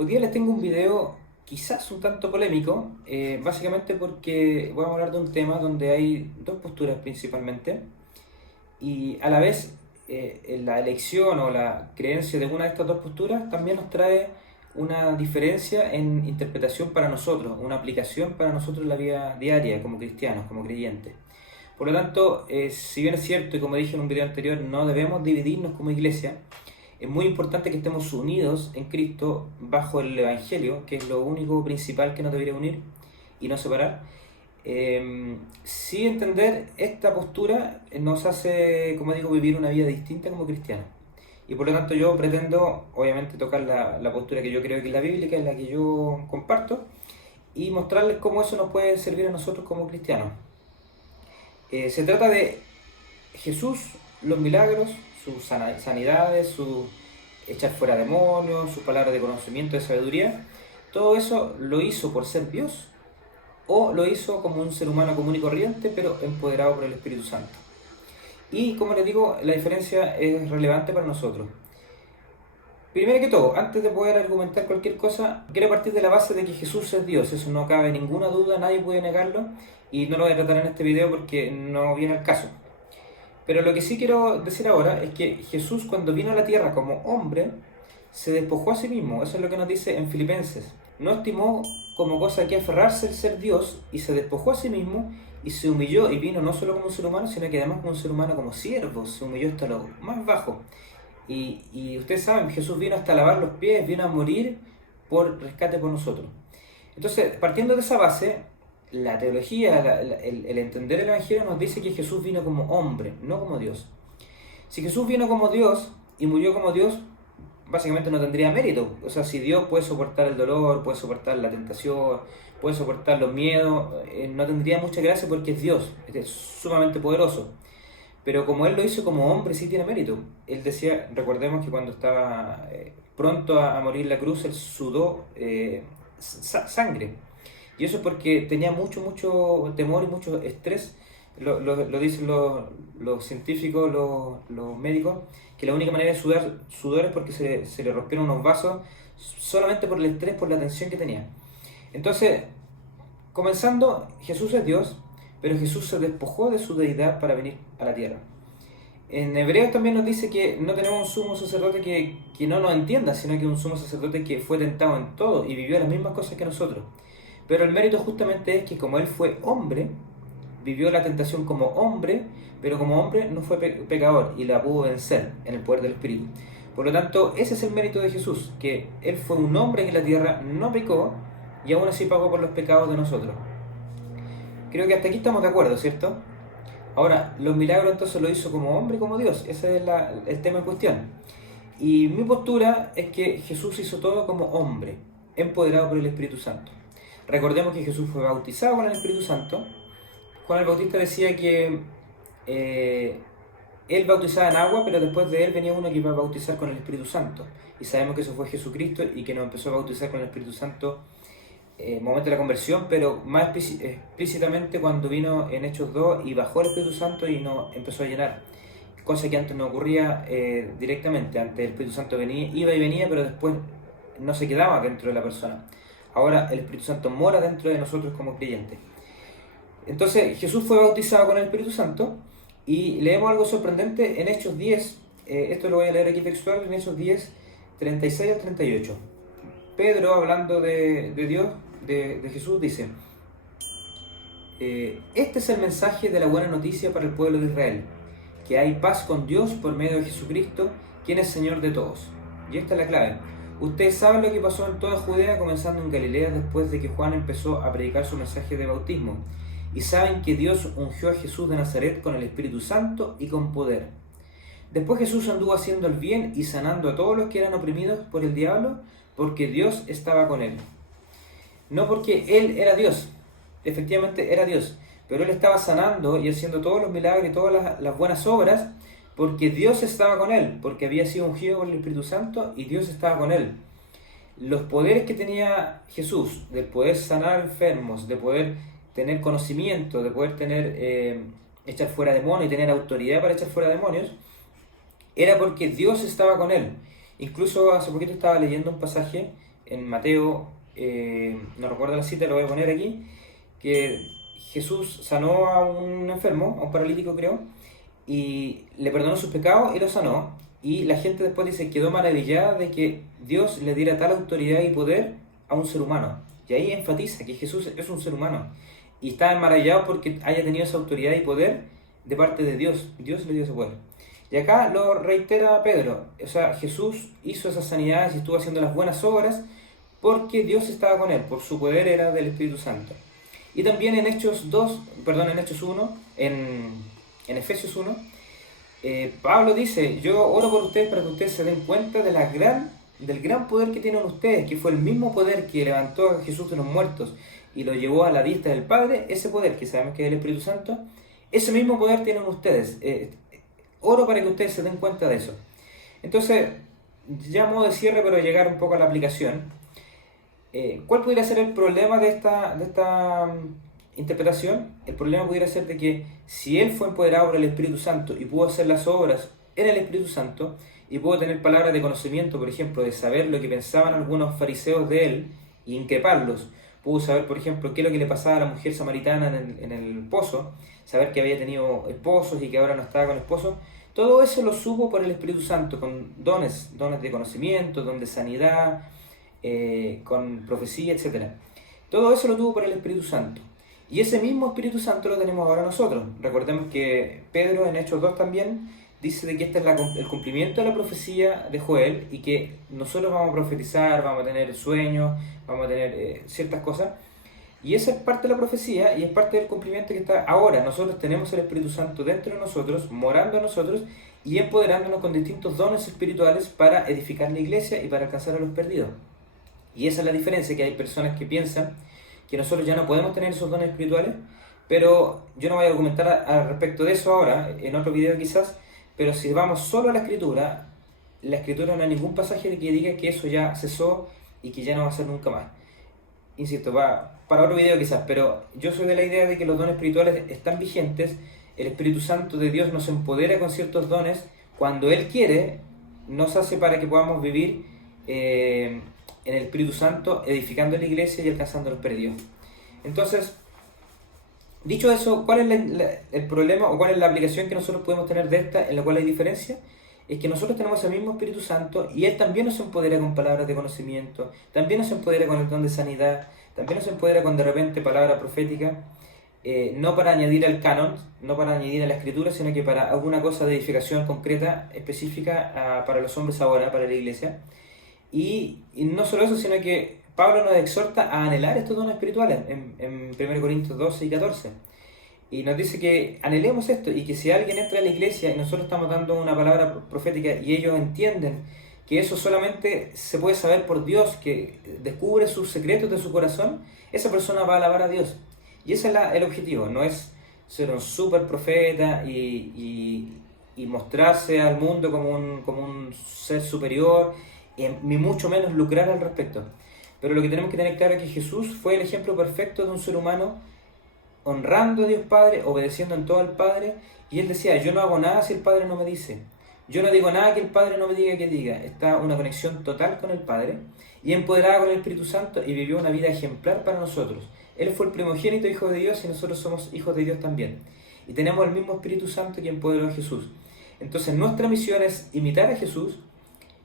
Hoy día les tengo un video quizás un tanto polémico, básicamente porque vamos a hablar de un tema donde hay dos posturas principalmente y a la vez la elección o la creencia de una de estas dos posturas también nos trae una diferencia en interpretación para nosotros, una aplicación para nosotros en la vida diaria como cristianos, como creyentes. Por lo tanto, si bien es cierto y como dije en un video anterior, no debemos dividirnos como iglesia, es muy importante que estemos unidos en Cristo bajo el Evangelio, que es lo único principal que nos debería unir y no separar. Sí, entender esta postura nos hace, como digo, vivir una vida distinta como cristianos. Y por lo tanto yo pretendo, obviamente, tocar la postura que yo creo que es la bíblica, es la que yo comparto, y mostrarles cómo eso nos puede servir a nosotros como cristianos. Se trata de Jesús, los milagros, sus sanidades, su echar fuera demonios, sus palabras de conocimiento, de sabiduría. Todo eso lo hizo por ser Dios o lo hizo como un ser humano común y corriente, pero empoderado por el Espíritu Santo. Y como les digo, la diferencia es relevante para nosotros. Primero que todo, antes de poder argumentar cualquier cosa, quiero partir de la base de que Jesús es Dios. Eso no cabe ninguna duda, nadie puede negarlo. Y no lo voy a tratar en este video porque no viene al caso. Pero lo que sí quiero decir ahora es que Jesús, cuando vino a la tierra como hombre, se despojó a sí mismo. Eso es lo que nos dice en Filipenses. No estimó como cosa que aferrarse el ser Dios y se despojó a sí mismo y se humilló y vino no solo como un ser humano, sino que además como un ser humano como siervo. Se humilló hasta lo más bajo. Y ustedes saben, Jesús vino hasta lavar los pies, vino a morir por rescate por nosotros. Entonces, partiendo de esa base, la teología, el entender el Evangelio nos dice que Jesús vino como hombre, no como Dios. Si Jesús vino como Dios y murió como Dios, básicamente no tendría mérito. O sea, si Dios puede soportar el dolor, puede soportar la tentación, puede soportar los miedos, no tendría mucha gracia porque es Dios, es sumamente poderoso. Pero como Él lo hizo como hombre, sí tiene mérito. Él decía, recordemos que cuando estaba pronto a morir en la cruz, Él sudó sangre. Y eso es porque tenía mucho temor y mucho estrés. Lo dicen los científicos, los médicos, que la única manera de sudar es porque se le rompieron unos vasos solamente por el estrés, por la tensión que tenía. Entonces, comenzando, Jesús es Dios, pero Jesús se despojó de su deidad para venir a la tierra. En Hebreos también nos dice que no tenemos un sumo sacerdote que no nos entienda, sino que un sumo sacerdote que fue tentado en todo y vivió las mismas cosas que nosotros. Pero el mérito justamente es que como Él fue hombre, vivió la tentación como hombre, pero como hombre no fue pecador y la pudo vencer en el poder del Espíritu. Por lo tanto, ese es el mérito de Jesús, que Él fue un hombre en la tierra, no pecó y aún así pagó por los pecados de nosotros. Creo que hasta aquí estamos de acuerdo, ¿cierto? Ahora, los milagros entonces lo hizo como hombre, como Dios. Ese es el tema en cuestión. Y mi postura es que Jesús hizo todo como hombre, empoderado por el Espíritu Santo. Recordemos que Jesús fue bautizado con el Espíritu Santo. Juan el Bautista decía que él bautizaba en agua, pero después de él venía uno que iba a bautizar con el Espíritu Santo. Y sabemos que eso fue Jesucristo y que nos empezó a bautizar con el Espíritu Santo momento de la conversión, pero más explícitamente cuando vino en Hechos 2 y bajó el Espíritu Santo y nos empezó a llenar, cosa que antes no ocurría directamente. Antes el Espíritu Santo iba y venía, pero después no se quedaba dentro de la persona. Ahora el Espíritu Santo mora dentro de nosotros como creyentes. Entonces Jesús fue bautizado con el Espíritu Santo y leemos algo sorprendente en Hechos 10, esto lo voy a leer aquí textual, en Hechos 10, 36 al 38. Pedro, hablando de Dios, de Jesús, dice: este es el mensaje de la buena noticia para el pueblo de Israel, que hay paz con Dios por medio de Jesucristo, quien es Señor de todos. Y esta es la clave. Ustedes saben lo que pasó en toda Judea, comenzando en Galilea, después de que Juan empezó a predicar su mensaje de bautismo. Y saben que Dios ungió a Jesús de Nazaret con el Espíritu Santo y con poder. Después Jesús anduvo haciendo el bien y sanando a todos los que eran oprimidos por el diablo, porque Dios estaba con él. No porque Él era Dios, efectivamente era Dios, pero Él estaba sanando y haciendo todos los milagros y todas las buenas obras, porque Dios estaba con Él, porque había sido ungido por el Espíritu Santo y Dios estaba con Él. Los poderes que tenía Jesús, de poder sanar enfermos, de poder tener conocimiento, de poder echar fuera demonios y tener autoridad para echar fuera demonios, era porque Dios estaba con Él. Incluso hace poquito estaba leyendo un pasaje en Mateo, no recuerdo la cita, lo voy a poner aquí, que Jesús sanó a un enfermo, a un paralítico creo, y le perdonó sus pecados y lo sanó. Y la gente después dice, quedó maravillada de que Dios le diera tal autoridad y poder a un ser humano. Y ahí enfatiza que Jesús es un ser humano. Y está maravillado porque haya tenido esa autoridad y poder de parte de Dios. Dios le dio ese poder. Y acá lo reitera Pedro. O sea, Jesús hizo esas sanidades y estuvo haciendo las buenas obras porque Dios estaba con él, por su poder era del Espíritu Santo. Y también en Hechos 2, perdón, en Hechos 1, en Efesios 1, Pablo dice, yo oro por ustedes para que ustedes se den cuenta de del gran poder que tienen ustedes, que fue el mismo poder que levantó a Jesús de los muertos y lo llevó a la diestra del Padre, ese poder que sabemos que es el Espíritu Santo, ese mismo poder tienen ustedes. Oro para que ustedes se den cuenta de eso. Entonces, ya a modo de cierre, pero llegar un poco a la aplicación, ¿cuál pudiera ser el problema de esta interpretación? El problema pudiera ser de que si él fue empoderado por el Espíritu Santo y pudo hacer las obras en el Espíritu Santo y pudo tener palabras de conocimiento, por ejemplo, de saber lo que pensaban algunos fariseos de él y increparlos, pudo saber, por ejemplo, qué es lo que le pasaba a la mujer samaritana en el pozo, saber que había tenido esposos y que ahora no estaba con esposos, todo eso lo supo por el Espíritu Santo, con dones de conocimiento, don de sanidad, con profecía, etcétera. Todo eso lo tuvo por el Espíritu Santo. Y ese mismo Espíritu Santo lo tenemos ahora nosotros. Recordemos que Pedro en Hechos 2 también dice de que este es el cumplimiento de la profecía de Joel y que nosotros vamos a profetizar, vamos a tener sueños, vamos a tener ciertas cosas. Y esa es parte de la profecía y es parte del cumplimiento que está ahora. Nosotros tenemos el Espíritu Santo dentro de nosotros, morando en nosotros y empoderándonos con distintos dones espirituales para edificar la iglesia y para alcanzar a los perdidos. Y esa es la diferencia, que hay personas que piensan que nosotros ya no podemos tener esos dones espirituales, pero yo no voy a comentar al respecto de eso ahora, en otro video quizás, pero si vamos solo a la escritura no hay ningún pasaje que diga que eso ya cesó y que ya no va a ser nunca más. Insisto, para otro video quizás, pero yo soy de la idea de que los dones espirituales están vigentes, el Espíritu Santo de Dios nos empodera con ciertos dones, cuando Él quiere, nos hace para que podamos vivir en el Espíritu Santo, edificando la iglesia y alcanzando a los perdidos. Entonces, dicho eso, ¿cuál es el problema o cuál es la aplicación que nosotros podemos tener de esta, en la cual hay diferencia? Es que nosotros tenemos el mismo Espíritu Santo y Él también nos empodera con palabras de conocimiento, también nos empodera con el don de sanidad, también nos empodera con de repente palabra profética, no para añadir al canon, no para añadir a la escritura, sino que para alguna cosa de edificación concreta, específica para los hombres ahora, para la iglesia. Y no solo eso, sino que Pablo nos exhorta a anhelar estos dones espirituales en 1 Corintios 12 y 14. Y nos dice que anhelemos esto y que si alguien entra a la iglesia y nosotros estamos dando una palabra profética y ellos entienden que eso solamente se puede saber por Dios, que descubre sus secretos de su corazón, esa persona va a alabar a Dios. Y ese es el objetivo, no es ser un super profeta y mostrarse al mundo como un ser superior, ni mucho menos lucrar al respecto. Pero lo que tenemos que tener claro es que Jesús fue el ejemplo perfecto de un ser humano honrando a Dios Padre, obedeciendo en todo al Padre, y Él decía, yo no hago nada si el Padre no me dice, yo no digo nada que el Padre no me diga que diga. Está una conexión total con el Padre y empoderada con el Espíritu Santo, y vivió una vida ejemplar para nosotros. Él fue el primogénito hijo de Dios y nosotros somos hijos de Dios también, y tenemos el mismo Espíritu Santo que empoderó a Jesús. Entonces nuestra misión es imitar a Jesús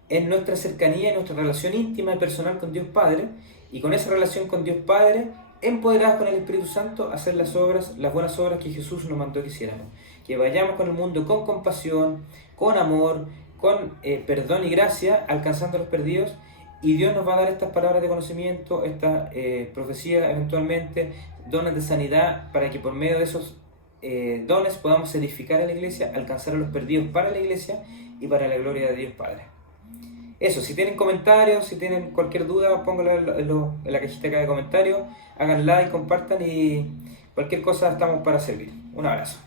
en nuestra cercanía, en nuestra relación íntima y personal con Dios Padre, y con esa relación con Dios Padre, empoderados con el Espíritu Santo, hacer las buenas obras que Jesús nos mandó que hiciéramos. Que vayamos con el mundo con compasión, con amor, con perdón y gracia, alcanzando a los perdidos, y Dios nos va a dar estas palabras de conocimiento, esta profecía eventualmente, dones de sanidad, para que por medio de esos dones podamos edificar a la iglesia, alcanzar a los perdidos para la iglesia y para la gloria de Dios Padre. Eso, si tienen comentarios, si tienen cualquier duda, pónganlo en la cajita acá de comentarios, hagan like, compartan y cualquier cosa estamos para servir. Un abrazo.